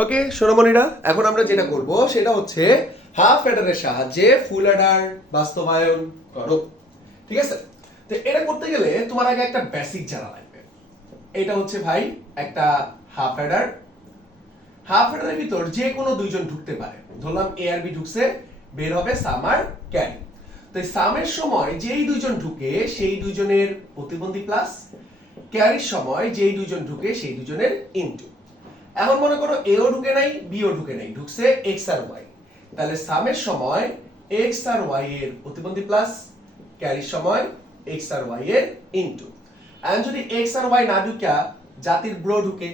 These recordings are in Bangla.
ওকে সোনামণিরা, এখন আমরা যেটা করব সেটা হচ্ছে হাফ অ্যাডারের সাহায্যে ফুল অ্যাডার বাস্তবায়ন করো। ঠিক আছে? তো এটা করতে গেলে তোমার আগে একটা বেসিক জানা লাগবে। এটা হচ্ছে ভাই একটা হাফ অ্যাডার হাফ অ্যাডারের ভিতর যে কোনো দুইজন ঢুকতে পারে। ধরলাম এ আর বি ঢুকছে, বের হবে সাম আর ক্যারি তো এই সামের সময় যেই দুইজন ঢুকে সেই দুইজনের প্রতিবন্ধী প্লাস ক্যারির সময় যেই দুইজন ঢুকে সেই দুইজনের ইনটু এখন মনে করো এও ঢুকে নাই বিও ঢুকে নাই, ঢুকছে এক্স আর ওয়াই তাহলে সামের সময় এক্স আর ওয়াই এর প্রতিবন্ধী প্লাস ক্যারির সময় এক্স আর ওয়াই এর ইনটু এখন যদি এক্স আর ওয়াই না ঢুকা, জাতির ব্রো ঢুকে,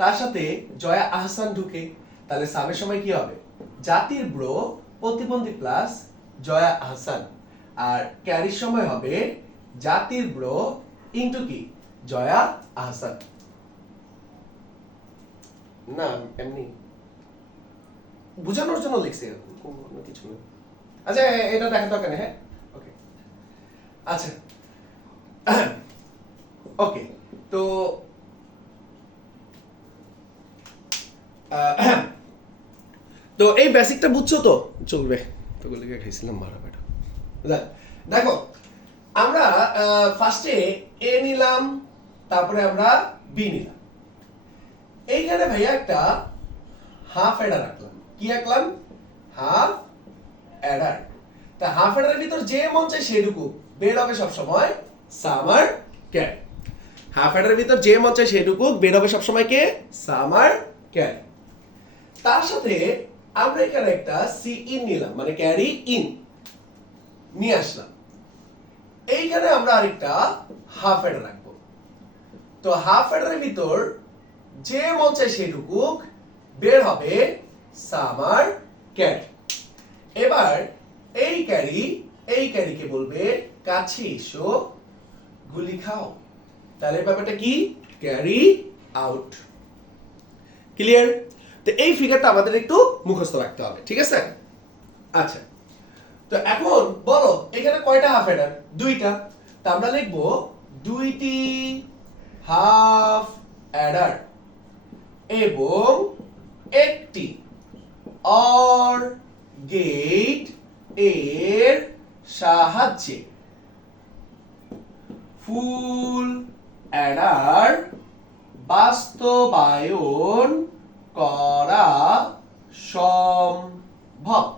তার সাথে জয়া আহসান ঢুকে, তাহলে সামের সময় কি হবে? জাতির ব্রো প্রতিবন্ধী প্লাস জয়া আহসান। আর ক্যারির সময় হবে জাতির ব্রো ইনটু কি? জয়া আহসান। না, এমনি। বোঝানোর জন্য লিখছি অন্য কিছু না আচ্ছা এটা দেখা দরকার হ্যাঁ? ওকে আচ্ছা। ওকে তো তো এই বেসিকটা বুঝছ তো? চলবে। তোকে লিখে খাইছিলাম, মারা বেটা দেখো, আমরা ফার্স্টে এ নিলাম, তারপরে আমরা বি নিলাম। এইখানে ভাইয়া একটা হাফ অ্যাডার রাখলাম কি রাখলাম হাফ অ্যাডার তা হাফ অ্যাডারের ভিতর যে মন চায় সেটুকু। বের হবে সবসময় সামার ক্যারি হাফ অ্যাডারের ভিতর যে মন চায় সেটুকু, বের হবে সবসময় কে? সামার ক্যারি তার সাথে আমরা এখানে একটা সি ইন নিলাম মানে ক্যারি ইন নিয়ে আসলাম। এইখানে আমরা আরেকটা হাফ অ্যাডার রাখব তো হাফ অ্যাডারের ভিতর যে চায় সেটুকু বের হবে সামার ক্যারি। এবার এই ক্যারি, এই ক্যারিকে বলবে, কাছে এসো, গুলি খাও। তাহলে ব্যাপারটা কি? Carry out. ক্লিয়ার? তো এই ফিগারটা আমাদের একটু মুখস্থ রাখতে হবে, ঠিক আছে? আচ্ছা তো এখন বলো, এখানে কয়টা হাফ হেডার দুইটা। তা আমরা লিখব দুইটি হাফ অ্যাডার এবং একটি। অর গেটের সাহায্যে। ফুল, অ্যাডার, বাস্তবায়ন করা সম্ভব।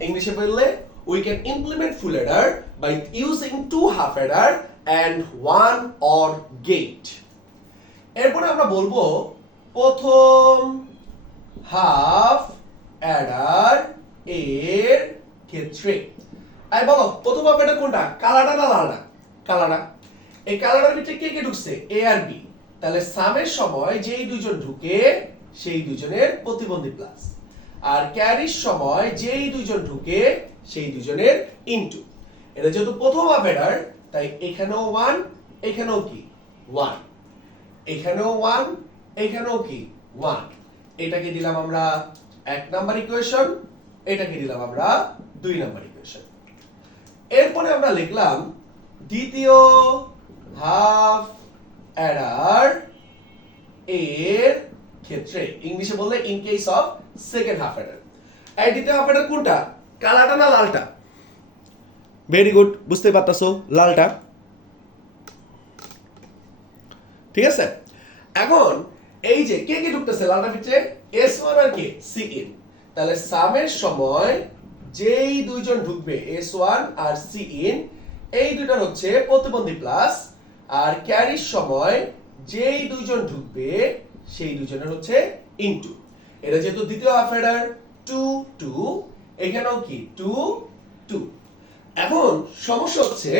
ইংলিশে বললে we can implement full adder by using two half adder and one or gate এরপরে আমরা বলব প্রথম হাফ অ্যাডার এর ক্ষেত্রে। আই বলো, প্রথম হাফ অ্যাডার কোনটা? কালাটা না লালটা কালাটা এই কালাটার ভিতরে কে কে ঢুকছে? এ আর বি তাহলে সামের সময় যেই দুজন ঢুকে, সেই দুজনের প্রতিবন্ধী প্লাস আর ক্যারির সময় যেই দুজন ঢুকে, সেই দুজনের ইনটু এটা যেহেতু প্রথম অ্যাডার তাই এখানেও ওয়ান এখানেও কি? ওয়ান এখানেও ওয়ান এখানেও কি? ওয়ান এটাকে দিলাম আমরা এক নাম্বার ইকুয়েশন এটাকে দিলাম আমরা দুই নাম্বার ইকুয়েশন এরপরে আমরা লিখলাম দ্বিতীয় হাফ অ্যাডার এর ক্ষেত্রে, ইংলিশে বললে in case of second half adder এই দ্বিতীয় হাফ অ্যাডার কোনটা? কালাটা না লালটা? ভেরি গুড বুঝতে পারতাছো, লালটা। ঠিক আছে? এখন এই যে কে কে ঢুকতেছে? লালটা ভিতরে এস ওয়ান আর কে? সি ইন তাহলে সামের সময় যেই দুইজন ঢুকবে এস ওয়ান আর সি ইন এই দুইটার হচ্ছে প্রতিবন্ধী প্লাস আর ক্যারির সময় যেই দুইজন ঢুকবে, সেই দুইজনের হচ্ছে ইনটু এটা যেহেতু দ্বিতীয় হাফ টু টু এখানেও কি? টু টু এখন সমস্যা হচ্ছে,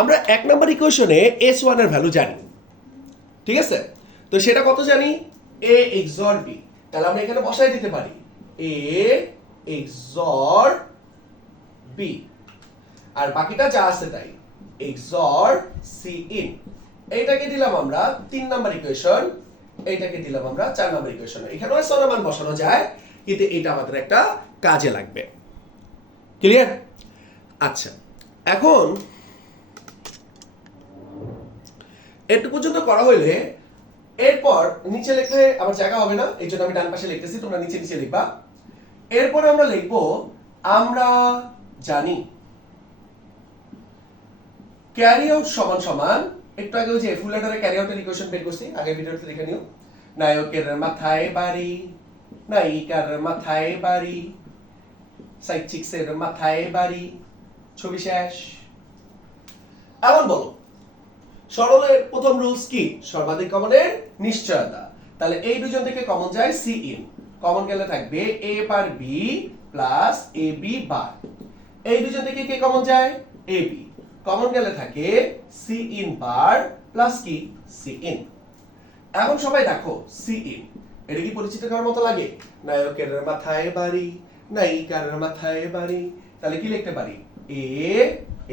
আমরা এক নম্বর ইকুয়েশনে এস ওয়ানের ভ্যালু জানি। ঠিক আছে? তো সেটা কত জানি? এ এক্সর বি তাহলে আমরা এখানে বসাই দিতে পারি। এ এক্সর বি আর বাকিটা যা আছে তাই। এক্সর সি ইন এইটাকে দিলাম আমরা তিন নাম্বার ইকুয়েশন এইটাকে দিলাম আমরা চার নাম্বার ইকুয়েশন এখানেও সরমান বসানো যায়, কিন্তু এটা আমাদের একটা কাজে লাগবে। ক্লিয়ার আচ্ছা এখন এটু পর্যন্ত করা হইলে এরপর নিচে লিখলে আমার জায়গা হবে না, এই জন্য আমি ডান পাশে লিখতেছি, তোমরা নিচে নিচে লিখবা। এরপর আমরা লিখব, আমরা জানি। ক্যারি আউট সমান সমান, একটু আগে যে ফুল লেটারে ক্যারি আউটের ইকুয়েশন বের করছি আগে ভিডিওতে দেখে নিও। নায়কের মাথায় বাড়ি, নায়িকার মাথায় বাড়ি সাইড চিক্সের মাথায় বাড়ি, ছবি শেষ। এমন বলো। সরলের প্রথম রুলস কি? সর্বাধিক কমনের নিশ্চয়তা। তাহলে এই দুজন থেকে কমন যায় সি ইন কমন গেলে থাকবে A bar B plus A B bar এই দুজন থেকে কে কমন যায়? এ বি কমন গেলে থাকে সি ইন বার প্লাস কি? সি ইন এখন সবাই দেখো সি ইন এটা কি পরিচিত করার মতো লাগে? নায়কের মাথায় বাড়ি, নায়িকার মাথায় বাড়ি। তাহলে কি লিখতে পারি? এ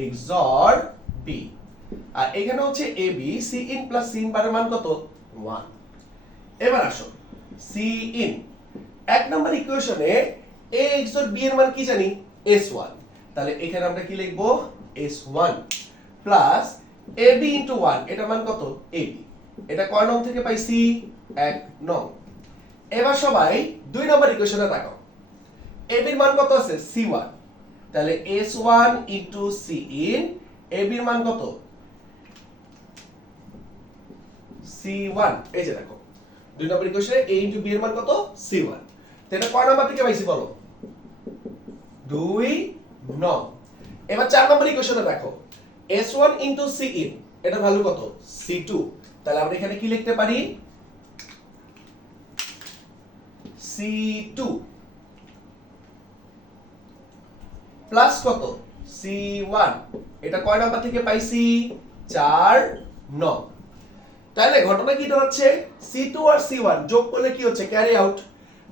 এক্সর বি আর এখানে হচ্ছে A B C in plus C in বারের মান কত? ওয়ান এবার আসো। সি ইন এক নম্বর ইকুয়েশনে এ এক্সর বি এর মান কি জানি? এস ওয়ান তাহলে এখানে আমরা কি লিখব? S one plus A B into one এটা মান কত? এ বি এটা কয় নং থেকে পাইছি? এক নং। এবার সবাই দুই নম্বর ইকুয়েশনে তাকাও এ বির মান কত আছে? সি ওয়ান তাহলে S one into C in A বির মান কত? সি ওয়ান এই যে দেখো। দুই নম্বর ইকুয়েশনে এ ইন্টু বি এর মান কত? সি ওয়ান তো এটা কয় নম্বর থেকে পাইছি বলো? দুই নং। এবার চার নম্বর ইকুয়েশনে দেখো। S one into C in এটা ভ্যালু কত? সি টু তাহলে আমরা এখানে কি লিখতে পারি? সি টু প্লাস কত? সি ওয়ান এটা কয় নাম্বার থেকে পাইছি? চার নং। তাহলে ঘটনা কি দাঁড়াচ্ছে সি টু আর সি ওয়ান যোগ করলে কি হচ্ছে? ক্যারি আউট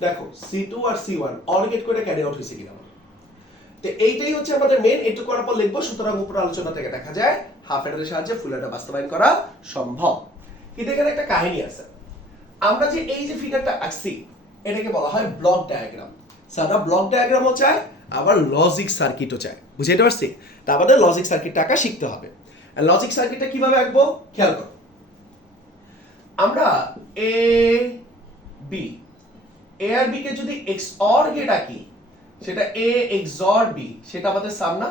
দেখো সি টু আর সি ওয়ান অর্গেট করে ক্যারি আউট হয়েছে কিনা তো এইটাই হচ্ছে আমাদের মেন একটু করার পর লিখব, সুতরাং উপর আলোচনা থেকে দেখা যায় হাফ এডারের সাহায্যে ফুল এটা বাস্তবায়ন করা সম্ভব। কিন্তু এখানে একটা কাহিনী আছে। আমরা যে এই যে ফিগারটা আঁকছি, এটাকে বলা হয় ব্লক ডায়াগ্রাম সাদা ব্লক ডায়াগ্রামও চায় আবার লজিক সার্কিটও চায় বুঝতে পারছি? তা আমাদের লজিক সার্কিটটা আঁকা শিখতে হবে। লজিক সার্কিটটা কীভাবে আঁকবো? খেয়াল করো। আমরা এ বি এ আর বি কে যদি এক্স অর গেট ডাকি, সেটা এ এক্স অর বি সেটা আমাদের সামনা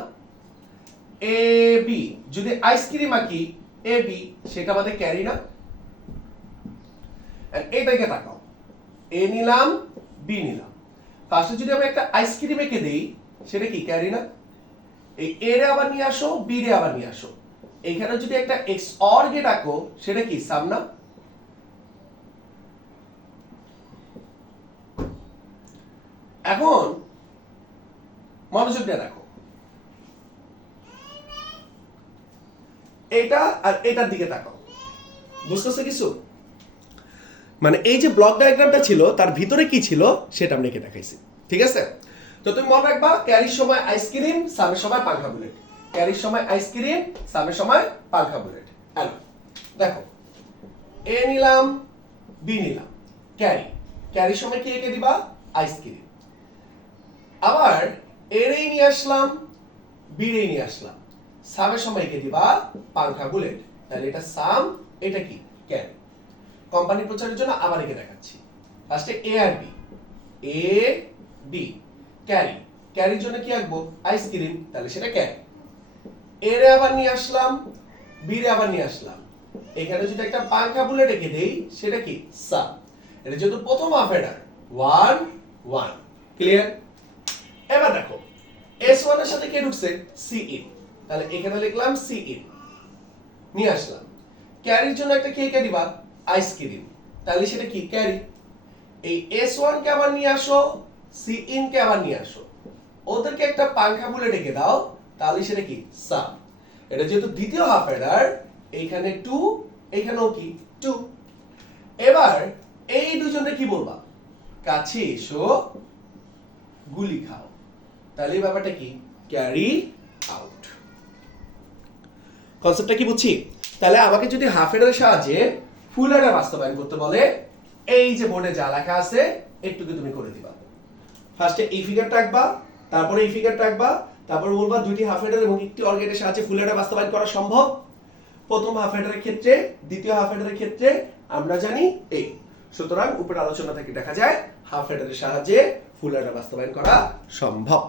এ বি যদি আইসক্রিম আঁকি এ বি সেটা আমাদের ক্যারি না? এটাকে তাকাও। এ নিলাম বি নিলাম। ফার্স্টে যদি আমি একটা আইসক্রিম এঁকে দেই, সেটা কি ক্যারি না? এই এ রে আবার নিয়ে আসো বি রে আবার নিয়ে আসো। এখানে যদি একটা এক্স অর গেট ডাকো, সেটা কি সামনা এখন মনোযোগ দিয়ে দেখো। এটা আর এটার দিকে তাকাও। বুঝতেছো কিছু? মানে এই যে ব্লক ডায়াগ্রামটা ছিল, তার ভিতরে কি ছিল, সেটা আমি এঁকে দেখাইছি। ঠিক আছে? তো তুমি মনে রাখবা, ক্যারির সময় আইসক্রিম সামের সময় পাংখা বুলেট ক্যারির সময় আইসক্রিম সামের সময় পাংখা বুলেট হ্যালো দেখো এ নিলাম বি নিলাম। ক্যারি। ক্যারির সময় কি এঁকে দিবা? আইসক্রিম আবার এরেই নিয়ে আসলাম বিরেই নিয়ে আসলাম। সামের সময় এঁকে দিবা পাংখা বুলেট। তাহলে এটা সাম এটা কি? ক্যারি কোম্পানি প্রচারের জন্য আবার একে দেখাচ্ছি। ফার্স্টে এ আর বি এ বি ক্যারি ক্যারির জন্য কি আঁকবো? আইসক্রিম তাহলে সেটা ক্যারি এ রে আবার নিয়ে আসলাম বি রে আবার নিয়ে আসলাম। এখানে যদি একটা পাংখা বুলেট এঁকে দেই, সেটা কি? সাম এটা যেহেতু প্রথম হাফ ওয়ান ওয়ান ক্লিয়ার এবার দেখো এস ওয়ানের সাথে কে ঢুকছে? সি ইন তাহলে এখানে লিখলাম সি ইন নিয়ে আসলাম। ক্যারির জন্য একটা কে কে দিবা? আইসক্রিম তাহলে সেটা কি? ক্যারি এই এস ওয়ান কে আবার নিয়ে আসো সি ইন কে আবার নিয়ে আসো। ওদেরকে একটা পাংখা বলে ডেকে দাও, তাহলে সেটা কি? সাম এটা যেহেতু দ্বিতীয় হাফ হেডার এইখানে টু এইখানেও কি? টু এবার এই দুজনে কি বলবা? কাছে এসো, গুলি খাও। তাহলে এই ব্যাপারটা কি? ক্যারি আউট কনসেপ্টটা কি বুঝছি? তাহলে আমাকে যদি হাফ এর সাহায্যে ফুল এর বাস্তবায়ন করতে বলে, এই যে বোর্ডে যা লেখা আছে, একটুকে তুমি করে দিবা। ফার্স্টে এই ফিগারটা আঁকবা, তারপরে এই ফিগারটা আঁকবা, তারপর বলবা দুইটি হাফ এডার এবং একটি অর্গেটের সাহায্যে ফুল এডার বাস্তবায়ন করা সম্ভব। প্রথম হাফ হেডারের ক্ষেত্রে, দ্বিতীয় হাফ হেডারের ক্ষেত্রে আমরা জানি এই। সুতরাং উপরে আলোচনা থেকে দেখা যায় হাফ হেডারের সাহায্যে ফুল হেডার বাস্তবায়ন করা সম্ভব।